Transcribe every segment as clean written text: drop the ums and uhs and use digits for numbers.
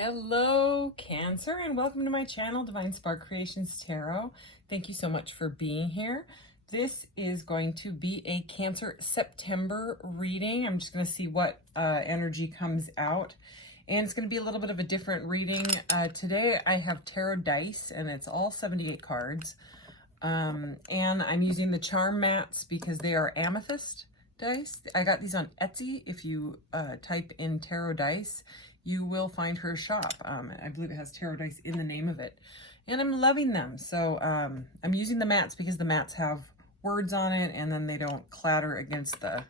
Hello, Cancer, and welcome to my channel, Divine Spark Creations Tarot. Thank you so much for being here. This is going to be a Cancer September reading. I'm just going to see what energy comes out. And it's going to be a little bit of a different reading. Today I have tarot dice, and it's all 78 cards. And I'm using the charm mats because they are amethyst dice. I got these on Etsy. If you type in tarot dice, you will find her shop. I believe it has tarot dice in the name of it. And I'm loving them. So I'm using the mats because the mats have words on it and then they don't clatter against the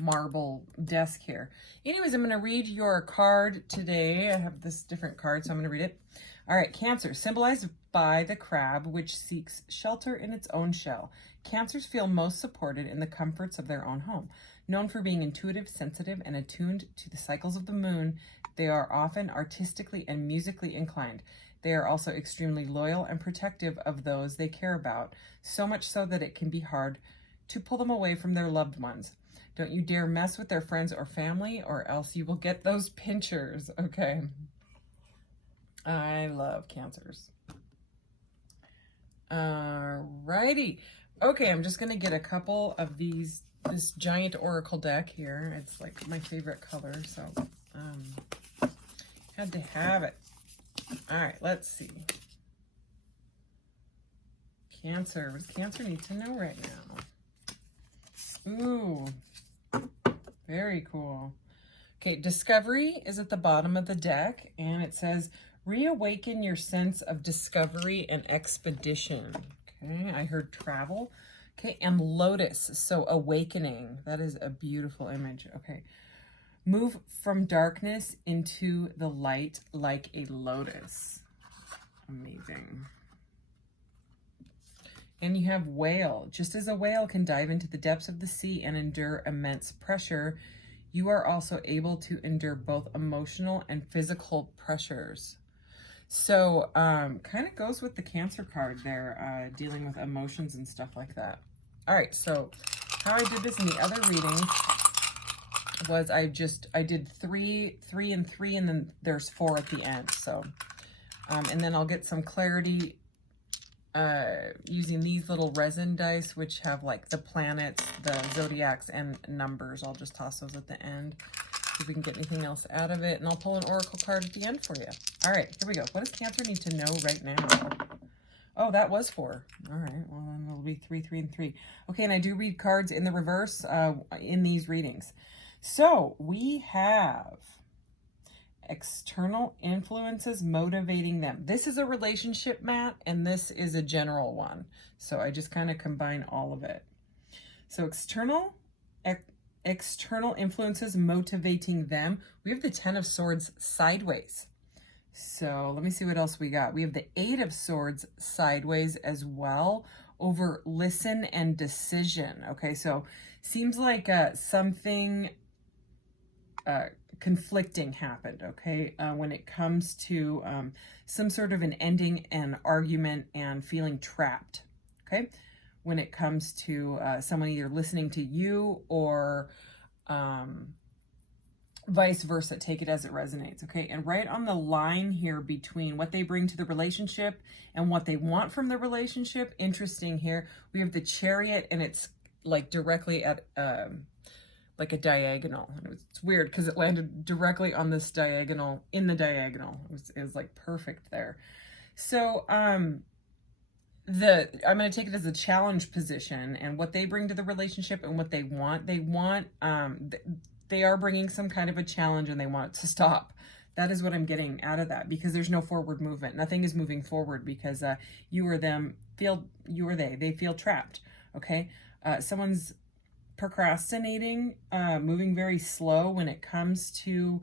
marble desk here. Anyways, I'm going to read your card today. I have this different card, so I'm going to read it. All right, Cancer, symbolized by the crab, which seeks shelter in its own shell. Cancers feel most supported in the comforts of their own home. Known for being intuitive, sensitive, and attuned to the cycles of the moon, they are often artistically and musically inclined. They are also extremely loyal and protective of those they care about, so much so that it can be hard to pull them away from their loved ones. Don't you dare mess with their friends or family, or else you will get those pinchers, okay? I love Cancers. Alrighty. Okay, I'm just going to get a couple of this giant oracle deck here. It's like my favorite color, so had to have it. All right, let's see. Cancer. What does Cancer need to know right now? Ooh, very cool. Okay, discovery is at the bottom of the deck, and it says, reawaken your sense of discovery and expedition. Okay, I heard travel. Okay, and lotus, so awakening. That is a beautiful image. Okay, move from darkness into the light like a lotus. Amazing. And you have whale. Just as a whale can dive into the depths of the sea and endure immense pressure, you are also able to endure both emotional and physical pressures. So kind of goes with the Cancer card there, dealing with emotions and stuff like that. All right, so how I did this in the other reading was I did three, and then there's 4 at the end. So, and then I'll get some clarity using these little resin dice, which have like the planets, the zodiacs, and numbers. I'll just toss those at the end. See if we can get anything else out of it. And I'll pull an oracle card at the end for you. All right, here we go. What does Cancer need to know right now? Oh, that was 4. All right, well, then it'll be 3, and 3. Okay, and I do read cards in the reverse in these readings. So we have external influences motivating them. This is a relationship mat, and this is a general one. So I just kind of combine all of it. So external influences motivating them. We have the 10 of Swords sideways. So let me see what else we got. We have the 8 of Swords sideways as well over listen and decision. Okay, so seems like something conflicting happened, okay, when it comes to some sort of an ending, an argument, and feeling trapped, okay, when it comes to someone either listening to you or vice versa. Take it as it resonates, okay? And right on the line here between what they bring to the relationship and what they want from the relationship, interesting here, we have the Chariot, and it's like directly at like a diagonal. It's weird because it landed directly on this diagonal, in the diagonal. It was like perfect there. So I'm going to take it as a challenge position, and what they bring to the relationship and what they want they are bringing some kind of a challenge, and they want it to stop. That is what I'm getting out of that, because there's no forward movement. Nothing is moving forward because you or they feel trapped. Okay, someone's procrastinating, moving very slow when it comes to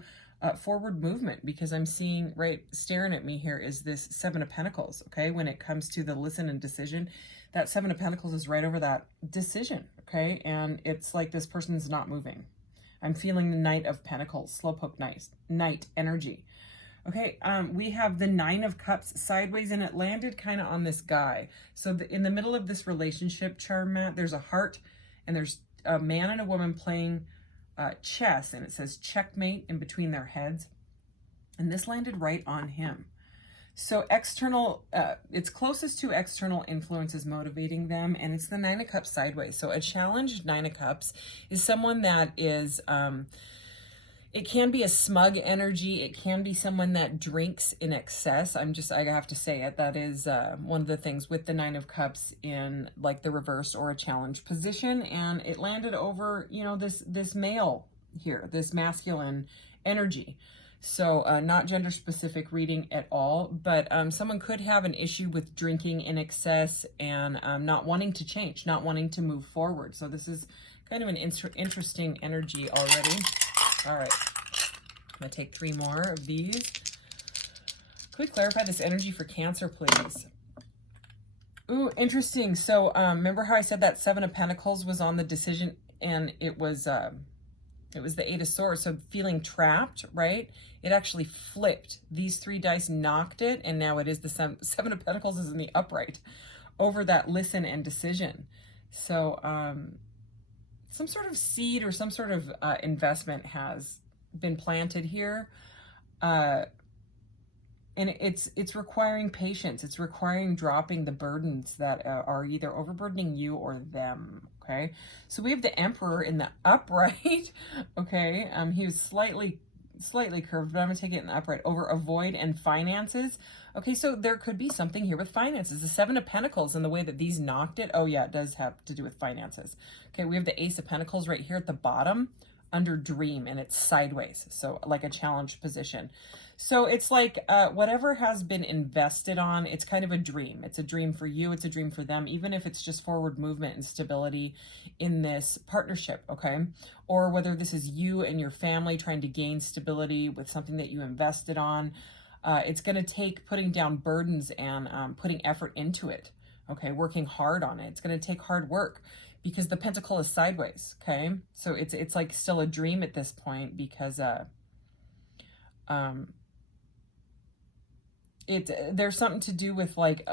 forward movement, because I'm seeing right staring at me here is this 7 of Pentacles. Okay, when it comes to the listen and decision, that 7 of Pentacles is right over that decision. Okay, and it's like this person's not moving. I'm feeling the Knight of Pentacles, slowpoke knight energy. Okay, we have the 9 of Cups sideways, and it landed kind of on this guy. So in the middle of this relationship charm mat, there's a heart, and there's a man and a woman playing chess, and it says checkmate in between their heads. And this landed right on him. So external, it's closest to external influences motivating them, and it's the Nine of Cups sideways. So a challenged Nine of Cups is someone that is, it can be a smug energy. It can be someone that drinks in excess. I have to say it. That is one of the things with the Nine of Cups in like the reverse or a challenge position. And it landed over, you know, this male here, this masculine energy. So not gender specific reading at all, but someone could have an issue with drinking in excess and not wanting to change, not wanting to move forward. So this is kind of an interesting energy already. All right, I'm gonna take 3 more of these. Could we clarify this energy for Cancer, please? Ooh, interesting. So remember how I said that 7 of Pentacles was on the decision, and it was the 8 of Swords, so feeling trapped, right? It actually flipped. These 3 dice knocked it, and now it is the 7 of Pentacles is in the upright over that listen and decision. So some sort of seed or some sort of investment has been planted here. And it's requiring patience. It's requiring dropping the burdens that are either overburdening you or them. Okay, so we have the Emperor in the upright. Okay, he was slightly curved, but I'm gonna take it in the upright over avoid and finances. Okay, so there could be something here with finances. The 7 of Pentacles and the way that these knocked it. Oh yeah, it does have to do with finances. Okay, we have the Ace of Pentacles right here at the bottom under dream, and it's sideways, so like a challenged position. So it's like whatever has been invested on, it's kind of a dream. It's a dream for you, it's a dream for them, even if it's just forward movement and stability in this partnership, okay? Or whether this is you and your family trying to gain stability with something that you invested on. It's going to take putting down burdens and putting effort into it, okay? Working hard on it. It's going to take hard work, because the Pentacle is sideways, okay? So it's like still a dream at this point, because there's something to do with like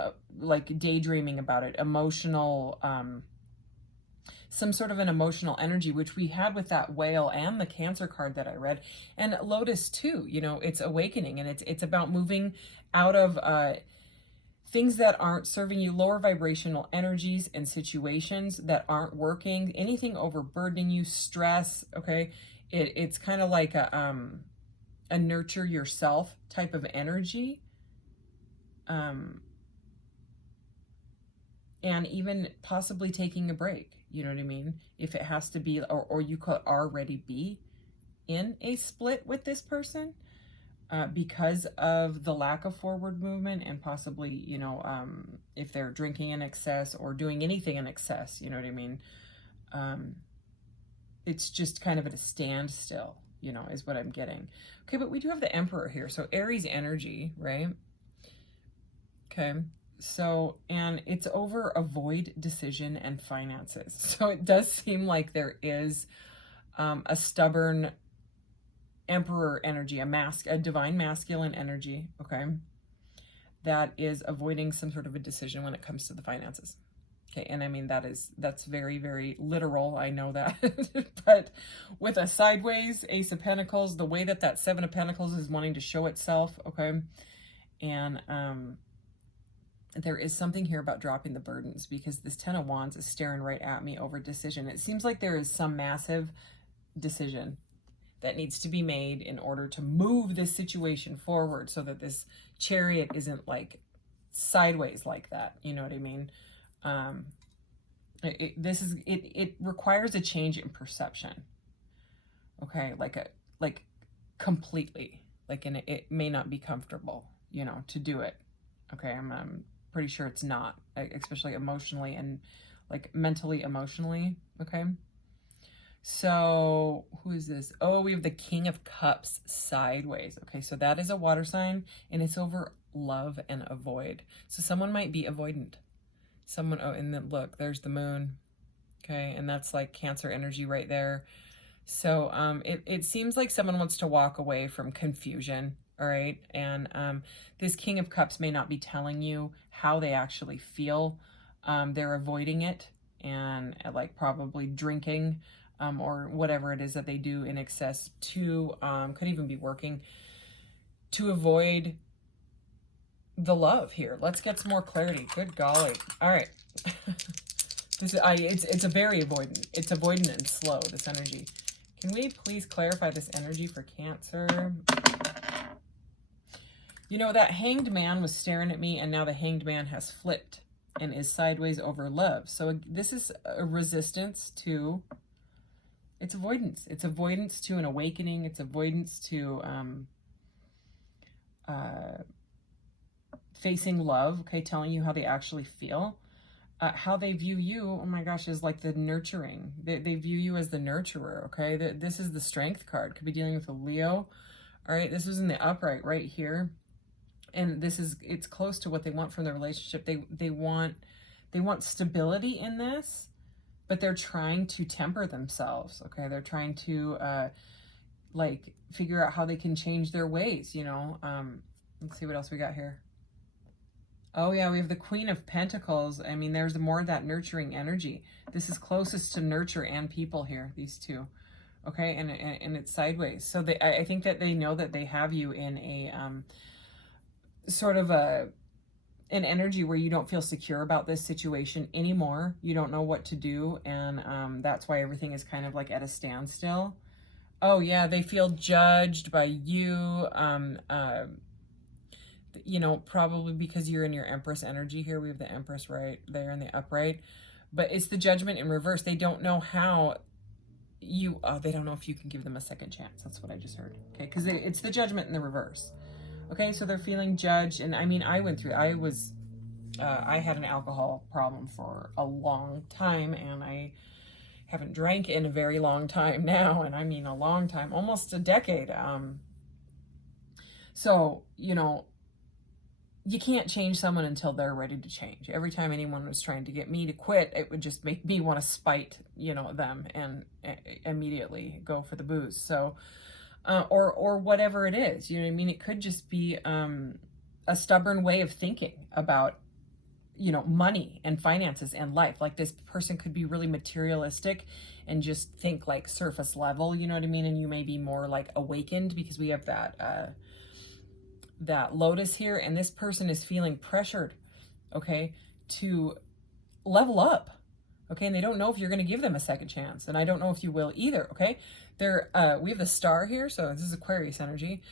daydreaming about it, emotional, some sort of an emotional energy, which we had with that whale and the Cancer card that I read, and Lotus too. You know, it's awakening, and it's about moving out of things that aren't serving you, lower vibrational energies and situations that aren't working, anything overburdening you, stress, okay? It's kind of like a nurture yourself type of energy. And even possibly taking a break, you know what I mean? If it has to be, or you could already be in a split with this person. Because of the lack of forward movement, and possibly, you know, if they're drinking in excess or doing anything in excess, you know what I mean? It's just kind of at a standstill, you know, is what I'm getting. Okay, but we do have the Emperor here. So Aries energy, right? Okay, so, and it's over avoid decision and finances. So it does seem like there is a stubborn Emperor energy, a divine masculine energy, okay, that is avoiding some sort of a decision when it comes to the finances. Okay, and I mean, that's very, very literal, I know that. But with a sideways Ace of Pentacles, the way that 7 of Pentacles is wanting to show itself, okay, and there is something here about dropping the burdens, because this 10 of Wands is staring right at me over decision. It seems like there is some massive decision that needs to be made in order to move this situation forward, so that this Chariot isn't like sideways like that. You know what I mean? It requires a change in perception. Okay, like completely, and it may not be comfortable, you know, to do it. Okay, I'm pretty sure it's not, especially emotionally and like mentally, emotionally. Okay. So who is this? Oh, we have the King of Cups sideways. Okay, so that is a water sign, and it's over love and avoid. So someone might be avoidant. Someone, oh, and then look, there's the moon. Okay, and that's like Cancer energy right there. So it seems like someone wants to walk away from confusion. All right, and this King of Cups may not be telling you how they actually feel. They're avoiding it, and like probably drinking, or whatever it is that they do in excess to, could even be working to avoid the love here. Let's get some more clarity. Good golly. All right. It's a very avoidant. It's avoidant and slow, this energy. Can we please clarify this energy for Cancer? You know, that Hanged Man was staring at me, and now the Hanged Man has flipped and is sideways over love. So this is a resistance to, it's avoidance. It's avoidance to an awakening. It's avoidance to facing love, okay, telling you how they actually feel. How they view you, oh my gosh, is like the nurturing. They view you as the nurturer, okay? This is the Strength card. Could be dealing with a Leo. All right, this was in the upright right here. And it's close to what they want from the relationship. They want stability in this, but they're trying to temper themselves, okay? They're trying to like figure out how they can change their ways, you know? Let's see what else we got here. Oh yeah, we have the Queen of Pentacles. I mean, there's more of that nurturing energy. This is closest to nurture and people here, these two. Okay, and it's sideways. So I think that they know that they have you in a sort of an energy where you don't feel secure about this situation anymore. You don't know what to do, and that's why everything is kind of like at a standstill. Oh yeah, they feel judged by you. You know, probably because you're in your Empress energy here. We have the Empress right there in the upright, but it's the Judgment in reverse. They don't know how you, they don't know if you can give them a second chance. That's what I just heard. Okay, because it's the Judgment in the reverse. Okay, so they're feeling judged. And I mean, I had an alcohol problem for a long time, and I haven't drank in a very long time now. And I mean, a long time, almost a decade. So, you know, you can't change someone until they're ready to change. Every time anyone was trying to get me to quit, it would just make me want to spite, you know, them and immediately go for the booze. So, or whatever it is, you know what I mean? It could just be a stubborn way of thinking about, you know, money and finances and life. Like this person could be really materialistic and just think like surface level, you know what I mean? And you may be more like awakened because we have that Lotus here, and this person is feeling pressured, okay, to level up, okay, and they don't know if you're going to give them a second chance, and I don't know if you will either, okay. We have the Star here, so this is Aquarius energy,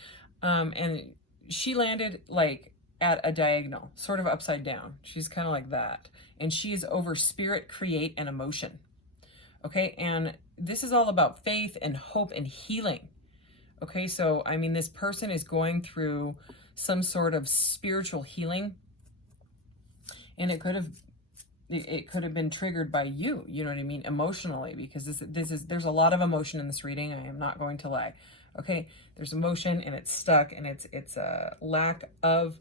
and she landed like at a diagonal, sort of upside down. She's kind of like that, and she is over spirit, create, and emotion, okay, and this is all about faith and hope and healing. Okay, so, I mean, this person is going through some sort of spiritual healing, and it could have been triggered by you, you know what I mean, emotionally, because there's a lot of emotion in this reading. I am not going to lie. Okay, there's emotion, and it's stuck, and it's a lack of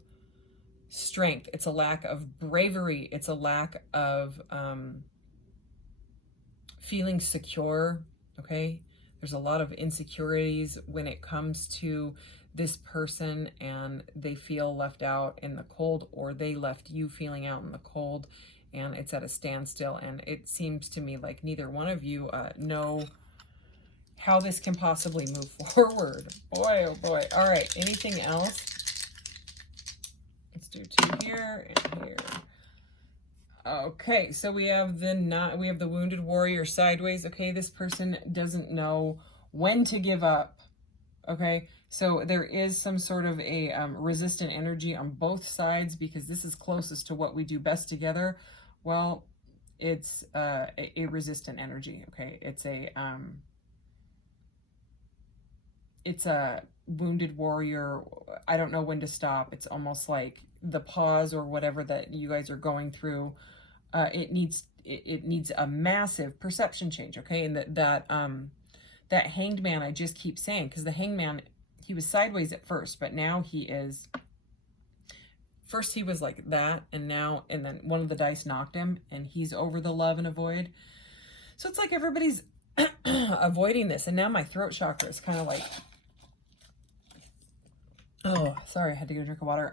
strength. It's a lack of bravery. It's a lack of feeling secure, okay? There's a lot of insecurities when it comes to this person, and they feel left out in the cold, or they left you feeling out in the cold, and it's at a standstill. And it seems to me like neither one of you know how this can possibly move forward. Boy, oh boy. All right, anything else? Let's do 2 here and here. Okay, so we have the Wounded Warrior sideways. Okay, this person doesn't know when to give up. Okay, so there is some sort of a resistant energy on both sides, because this is closest to what we do best together. Well, it's a resistant energy. Okay, it's a Wounded Warrior. I don't know when to stop. It's almost like the pause or whatever that you guys are going through. It needs a massive perception change, okay? And that Hanged Man, I just keep saying, because the Hanged Man, he was sideways at first, but now he was like that, and then one of the dice knocked him, and he's over the love and avoid. So it's like everybody's avoiding this, and now my throat chakra is kind of like, oh, sorry, I had to get a drink of water.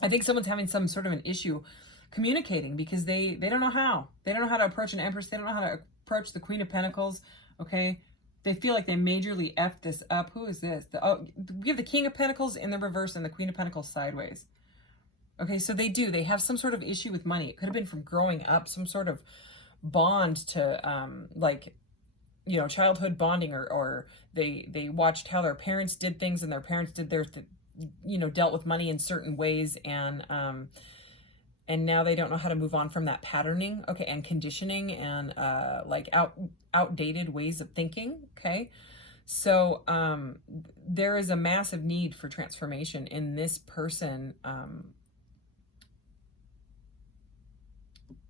I think someone's having some sort of an issue communicating, because they don't know how. They don't know how to approach an Empress. They don't know how to approach the Queen of Pentacles, okay? They feel like they majorly effed this up. Who is this? Oh, we have the King of Pentacles in the reverse and the Queen of Pentacles sideways. Okay, so they have some sort of issue with money. It could have been from growing up, some sort of bond to like, you know, childhood bonding, or they watched how their parents did things, and their parents did their you know, dealt with money in certain ways, and now they don't know how to move on from that patterning, okay, and conditioning, and like outdated ways of thinking. Okay, so there is a massive need for transformation in this person.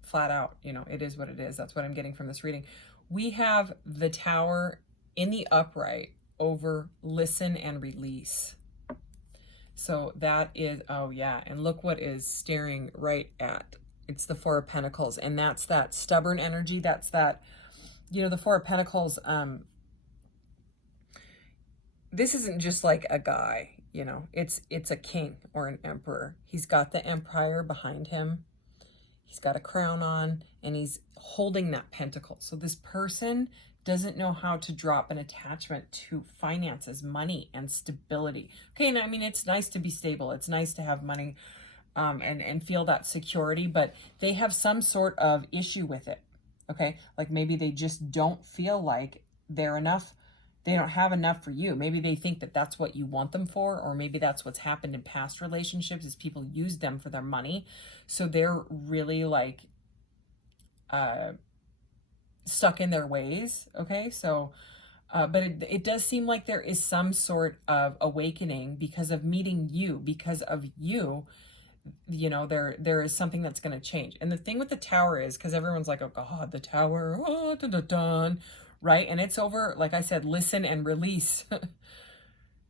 Flat out, you know, it is what it is. That's what I'm getting from this reading. We have the Tower in the upright over listen and release. So that is, oh yeah, and look what is staring right at. It's the Four of Pentacles, and that's that stubborn energy. That's that, you know, the Four of Pentacles. This isn't just like a guy, you know, it's a king or an emperor. He's got the empire behind him. He's got a crown on, and he's holding that pentacle. So this person doesn't know how to drop an attachment to finances, money, and stability. Okay, and I mean, it's nice to be stable. It's nice to have money and feel that security, but they have some sort of issue with it, okay? Like maybe they just don't feel like they're enough. They don't have enough for you. Maybe they think that that's what you want them for, or maybe that's what's happened in past relationships is people use them for their money. So they're really like stuck in their ways. Okay. So, but it does seem like there is some sort of awakening because of meeting you, because of you. You know, there is something that's going to change. And the thing with the Tower is, because everyone's like, oh God, the Tower, oh, dun, dun, dun. Right? And it's over, like I said, listen and release.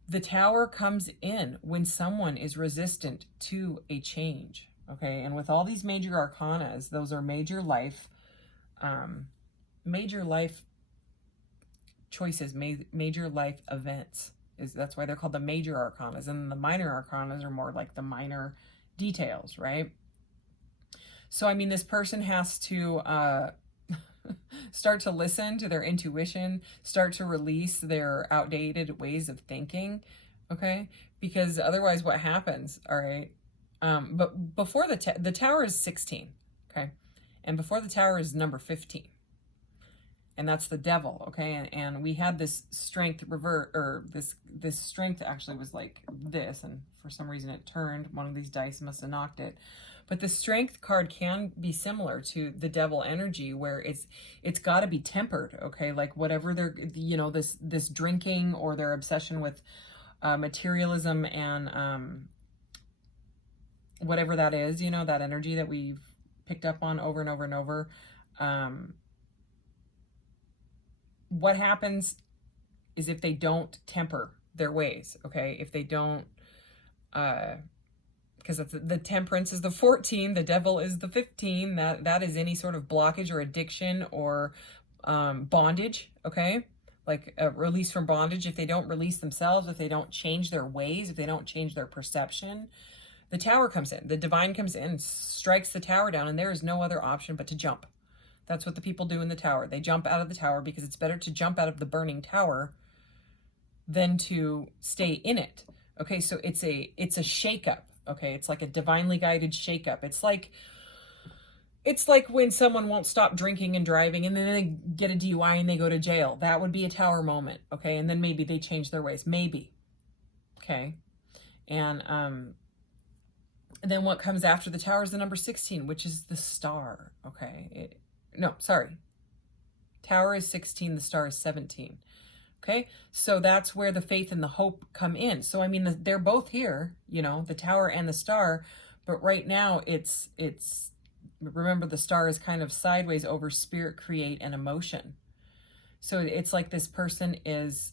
The Tower comes in when someone is resistant to a change. Okay. And with all these major arcanas, those are major life choices, major life events. That's why they're called the major arcanas. And the minor arcanas are more like the minor details, right? So, I mean, this person has to start to listen to their intuition, start to release their outdated ways of thinking, okay? Because otherwise what happens, all right? But before the Tower is 16, okay? And before the Tower is number 15. And that's the Devil, okay? And we had this strength revert, or this strength actually was like this, and for some reason it turned. One of these dice must have knocked it. But the Strength card can be similar to the Devil energy, where it's got to be tempered, okay? Like whatever they're, you know, this drinking or their obsession with materialism and whatever that is, you know, that energy that we've picked up on over and over and over. What happens is if they don't temper their ways, okay? If they don't, because the Temperance is the 14, the Devil is the 15. That is any sort of blockage or addiction or bondage, okay? Like a release from bondage. If they don't release themselves, if they don't change their ways, if they don't change their perception, the Tower comes in. The Divine comes in, strikes the Tower down, and there is no other option but to jump. That's what the people do in the Tower. They jump out of the Tower because it's better to jump out of the burning tower than to stay in it. Okay, so it's a shakeup. Okay, it's like a divinely guided shakeup. It's like when someone won't stop drinking and driving, and then they get a DUI and they go to jail. That would be a Tower moment. Okay, and then maybe they change their ways. Maybe. Okay, and then what comes after the Tower is the number 16, which is the Star. Okay, no, sorry. Tower is 16, the Star is 17. Okay, so that's where the faith and the hope come in. So, I mean, they're both here, you know, the Tower and the Star, but right now it's remember, the Star is kind of sideways over spirit, create, and emotion. So it's like this person is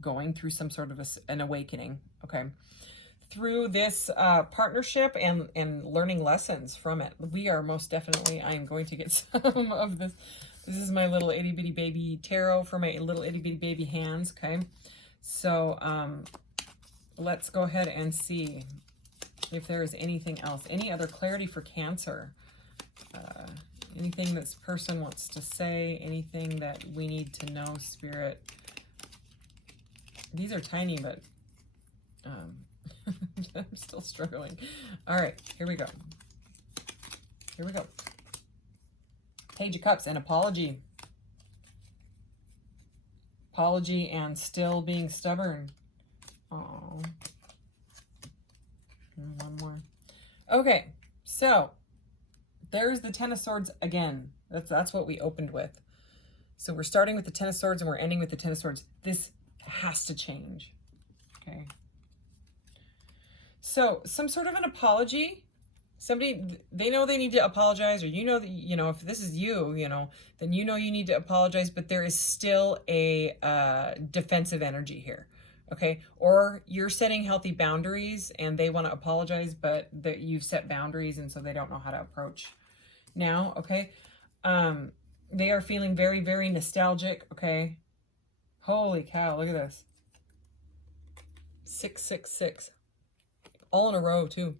going through some sort of an awakening, okay, through this partnership and learning lessons from it. We are most definitely, I am going to get some of this. This is my little itty bitty baby tarot for my little itty bitty baby hands, okay? So let's go ahead and see if there is anything else. Any other clarity for Cancer Anything this person wants to say, anything that we need to know, Spirit. These are tiny, but I'm still struggling. All right, here we go. Here we go. Page of Cups, an apology. Apology and still being stubborn. Oh. One more. Okay, so there's the Ten of Swords again. That's what we opened with. So we're starting with the Ten of Swords and we're ending with the Ten of Swords. This has to change. Okay. So some sort of an apology. Somebody, they know they need to apologize, or you know that, you know, if this is you, you know, then you know you need to apologize, but there is still a defensive energy here. Okay, or you're setting healthy boundaries and they want to apologize, but that you've set boundaries and so they don't know how to approach now. Okay, they are feeling very, very nostalgic. Okay, holy cow, look at this. 666, all in a row too.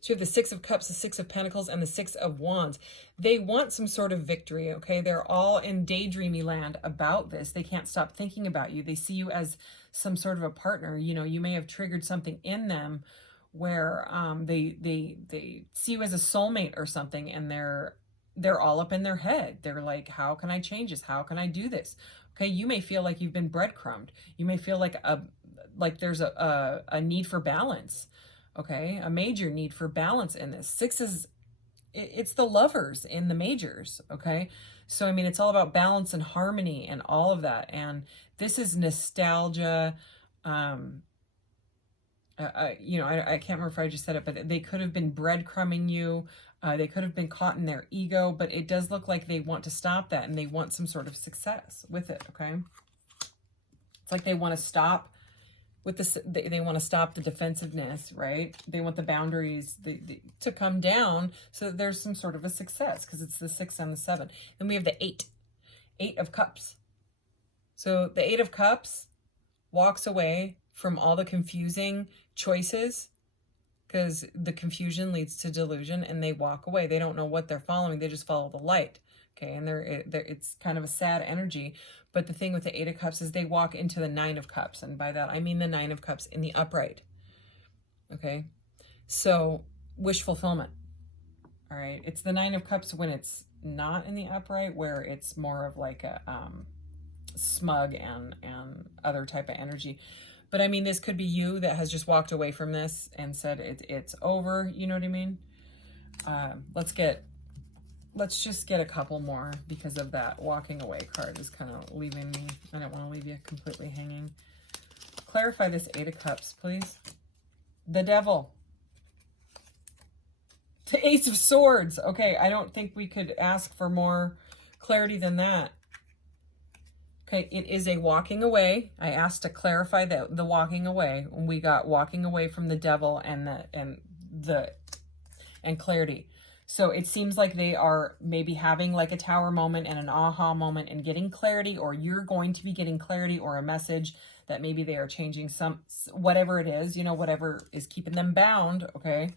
So you have the Six of Cups, the Six of Pentacles, and the Six of Wands. They want some sort of victory, okay? They're all in daydreamy land about this. They can't stop thinking about you. They see you as some sort of a partner. You know, you may have triggered something in them where they see you as a soulmate or something, and they're all up in their head. They're like, how can I change this? How can I do this? Okay, you may feel like you've been breadcrumbed. You may feel like there's a need for balance. Okay, a major need for balance in this. Six is, it's the lovers in the majors, okay? So, I mean, it's all about balance and harmony and all of that. And this is nostalgia. You know, I can't remember if I just said it, but they could have been breadcrumbing you. They could have been caught in their ego, but it does look like they want to stop that and they want some sort of success with it, okay? It's like they want to stop with this, they want to stop the defensiveness, right? They want the boundaries to come down so that there's some sort of a success, because it's the 6 and the 7. Then we have the 8 of Cups. So the 8 of Cups walks away from all the confusing choices, because the confusion leads to delusion, and they walk away. They don't know what they're following. They just follow the light. Okay, and it's kind of a sad energy. But the thing with the 8 of Cups is they walk into the 9 of Cups. And by that, I mean the 9 of Cups in the upright. Okay, so wish fulfillment. All right, it's the 9 of Cups when it's not in the upright, where it's more of like a smug and other type of energy. But I mean, this could be you that has just walked away from this and said it's over. You know what I mean? Let's just get a couple more, because of that walking away card is kind of leaving me. I don't want to leave you completely hanging. Clarify this 8 of Cups, please. The Devil. The Ace of Swords. Okay, I don't think we could ask for more clarity than that. Okay, it is a walking away. I asked to clarify the walking away. We got walking away from the Devil and clarity. So it seems like they are maybe having like a tower moment and an aha moment and getting clarity, or you're going to be getting clarity or a message that maybe they are changing whatever it is, you know, whatever is keeping them bound. Okay.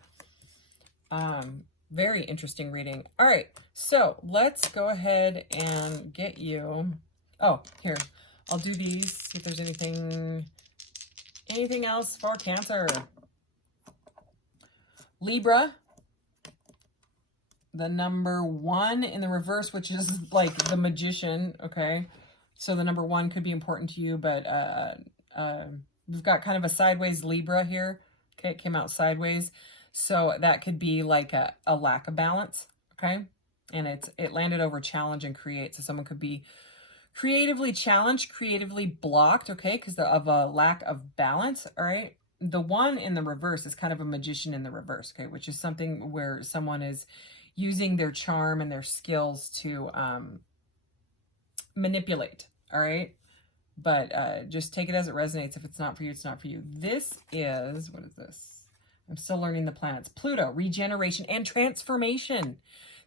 Very interesting reading. All right. So let's go ahead and get you. Oh, here, I'll do these. See if there's anything else for Cancer. Libra. The number 1 in the reverse, which is like the Magician, okay? So the number 1 could be important to you, but we've got kind of a sideways Libra here. Okay, it came out sideways. So that could be like a lack of balance, okay? And it landed over challenge and create. So someone could be creatively challenged, creatively blocked, okay, because of a lack of balance, all right? The 1 in the reverse is kind of a Magician in the reverse, okay, which is something where someone is using their charm and their skills to manipulate, all right? But just take it as it resonates. If it's not for you, it's not for you. This is, what is this? I'm still learning the planets. Pluto, regeneration and transformation.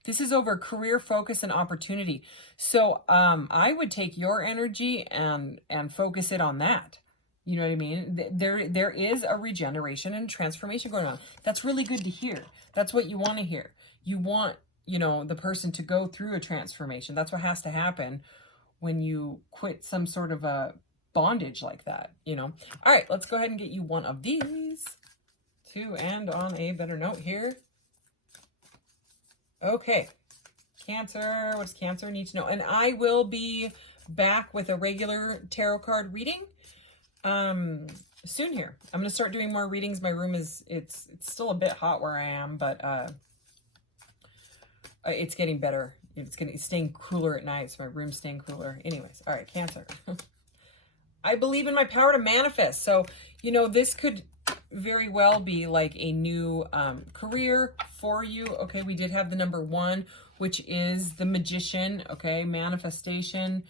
This is over career focus and opportunity. So I would take your energy and focus it on that. You know what I mean? There is a regeneration and transformation going on. That's really good to hear. That's what you want to hear. You want you know, the person to go through a transformation. That's what has to happen when you quit some sort of a bondage like that, you know. All right, let's go ahead and get you one of these to end on a better note here. Okay, Cancer, what does Cancer need to know? And I will be back with a regular tarot card reading soon here. I'm going to start doing more readings. My room is, it's still a bit hot where I am, but it's getting better. It's staying cooler at night, so my room's staying cooler. Anyways, all right, Cancer. I believe in my power to manifest. So, you know, this could very well be like a new career for you. Okay, we did have the number 1, which is the Magician. Okay, manifestation.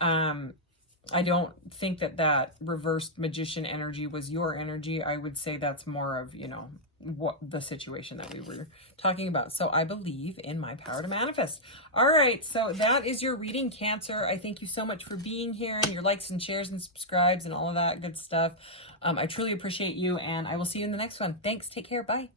I don't think that that reversed Magician energy was your energy. I would say that's more of, you know, what the situation that we were talking about. So I believe in my power to manifest. All right, so that is your reading, Cancer. I thank you so much for being here and your likes and shares and subscribes and all of that good stuff. I truly appreciate you, and I will see you in the next one. Thanks. Take care. Bye.